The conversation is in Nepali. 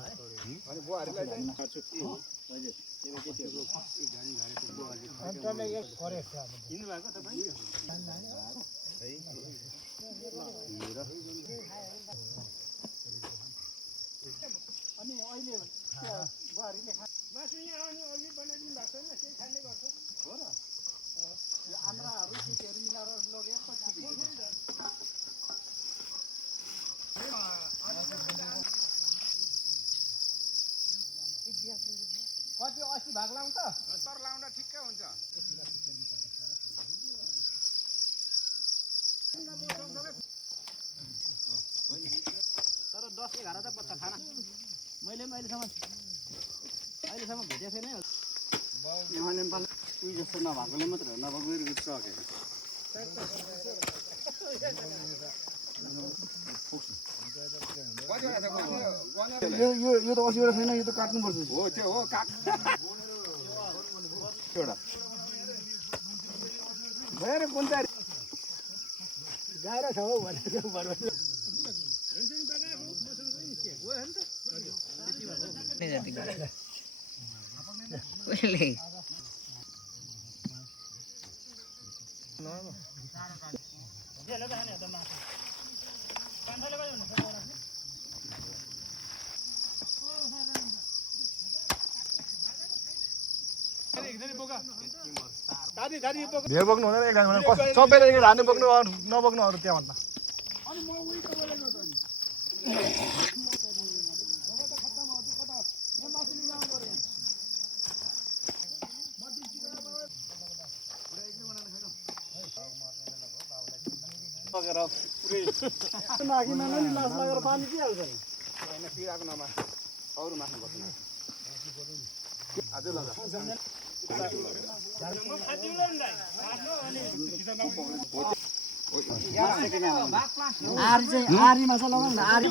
अनि बुवाहरुलाई चाहिँ अन्टले एक फरेक छ हिँड्नु भएको तपाईँ अनि अहिले बुहारीले मासु यहाँ आउने अघि बनाइदिनु भएको छैन केही खाने गर्छ हो र आन्द्राहरू केटीहरू मिलाएर लगे कति 80 भाग लाउँ त तर लाउँदा ठिक्कै हुन्छ तर 10 11 त बच्चा खाना मैले अहिलेसम्म भेटेको छैन यहाँ नेपाल उही जस्तो नभएकोले मात्र हो नभएको रुचकेको यो त 80 वटा छैन यो त काट्नु पर्छ हो त्यो हो काट एउटा भएर कुन चाहिँ गाह्रो छ हौ भने भेर बोक्नु हुँदैन एक ठाउँमा सबैले एक हान्नु बोक्नु नबोक्नु अरू त्यहाँ भन्दा नाकीमा नि लास लागेर पानी पिहाल्छ नि हैन पिराको नमा अरु माथि गर्छ आज लगा आरी चाहिँ आरीमा चाहिँ लगाउनु न आरी